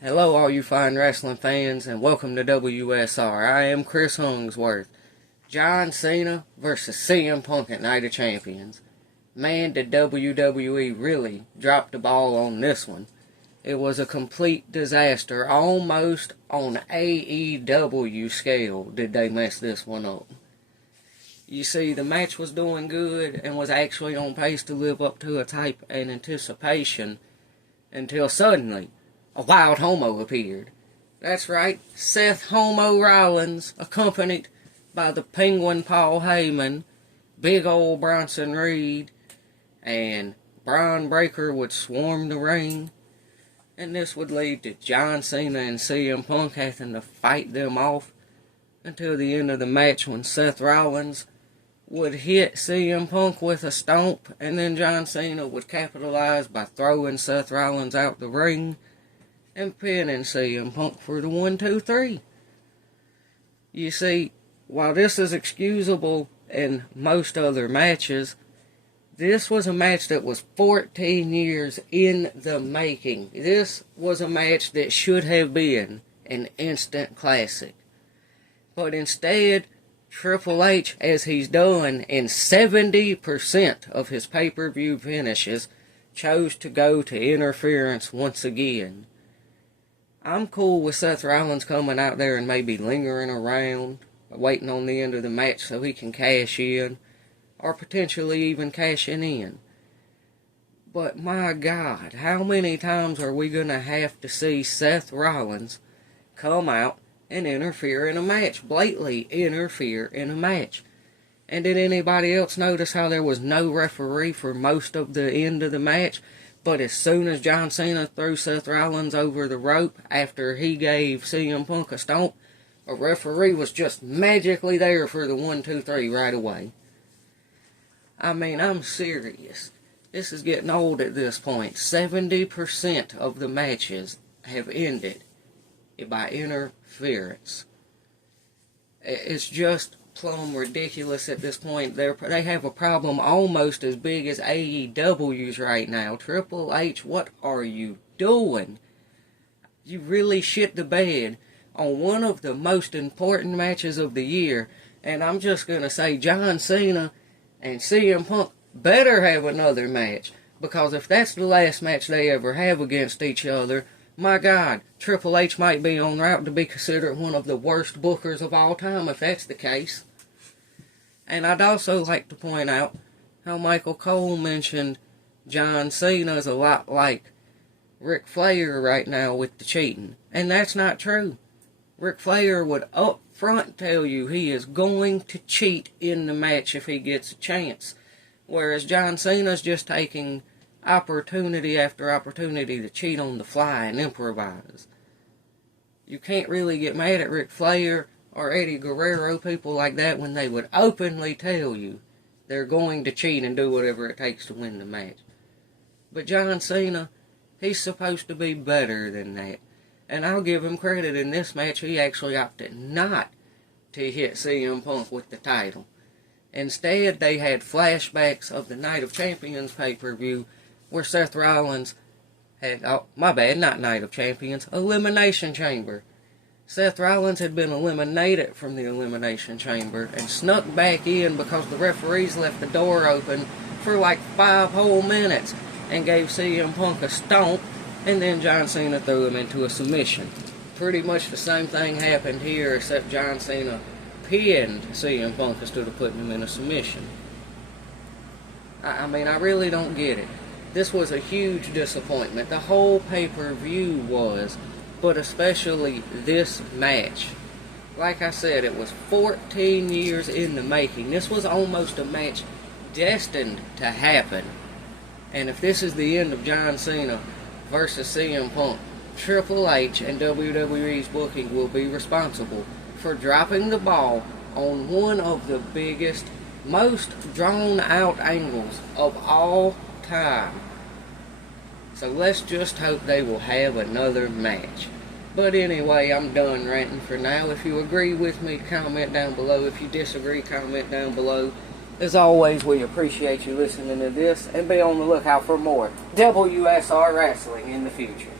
Hello all you fine wrestling fans and welcome to WSR. I am Chris Hungsworth. John Cena versus CM Punk at Night of Champions. Man, did WWE really drop the ball on this one. It was a complete disaster, almost on AEW scale did they mess this one up. You see, the match was doing good and was actually on pace to live up to its hype and anticipation until suddenly a wild homo appeared. That's right, Seth Homo Rollins, accompanied by the Penguin Paul Heyman, big old Bronson Reed, and Braun Breaker would swarm the ring. And this would lead to John Cena and CM Punk having to fight them off until the end of the match when Seth Rollins would hit CM Punk with a stomp, and then John Cena would capitalize by throwing Seth Rollins out the ring and pinning CM Punk for the 1, 2, 3. You see, while this is excusable in most other matches, this was a match that was 14 years in the making. This was a match that should have been an instant classic. But instead, Triple H, as he's done in 70% of his pay-per-view finishes, chose to go to interference once again. I'm cool with Seth Rollins coming out there and maybe lingering around, waiting on the end of the match so he can cash in, or potentially even cashing in. But my God, how many times are we going to have to see Seth Rollins come out and interfere in a match, blatantly interfere in a match? And did anybody else notice how there was no referee for most of the end of the match? But as soon as John Cena threw Seth Rollins over the rope after he gave CM Punk a stomp, a referee was just magically there for the 1, 2, 3 right away. I mean, I'm serious. This is getting old at this point. 70% of the matches have ended by interference. It's just plumb ridiculous at this point. They have a problem almost as big as AEW's right now. Triple H, what are you doing? You really shit the bed on one of the most important matches of the year. And I'm just going to say John Cena and CM Punk better have another match. Because if that's the last match they ever have against each other, my God, Triple H might be en route to be considered one of the worst bookers of all time if that's the case. And I'd also like to point out how Michael Cole mentioned John Cena's a lot like Ric Flair right now with the cheating. And that's not true. Ric Flair would up front tell you he is going to cheat in the match if he gets a chance. Whereas John Cena's just taking opportunity after opportunity to cheat on the fly and improvise. You can't really get mad at Ric Flair or Eddie Guerrero, people like that, when they would openly tell you they're going to cheat and do whatever it takes to win the match. But John Cena, he's supposed to be better than that. And I'll give him credit, in this match he actually opted not to hit CM Punk with the title. Instead, they had flashbacks of the Night of Champions pay-per-view where Seth Rollins had, not Night of Champions, Elimination Chamber. Seth Rollins had been eliminated from the Elimination Chamber and snuck back in because the referees left the door open for like 5 whole minutes and gave CM Punk a stomp, and then John Cena threw him into a submission. Pretty much the same thing happened here, except John Cena pinned CM Punk instead of putting him in a submission. I mean, I really don't get it. This was a huge disappointment. The whole pay-per-view was, but especially this match. Like I said, it was 14 years in the making. This was almost a match destined to happen. And if this is the end of John Cena versus CM Punk, Triple H and WWE's booking will be responsible for dropping the ball on one of the biggest, most drawn-out angles of all time. So let's just hope they will have another match. But anyway, I'm done ranting for now. If you agree with me, comment down below. If you disagree, comment down below. As always, we appreciate you listening to this, and be on the lookout for more WSR Wrestling in the future.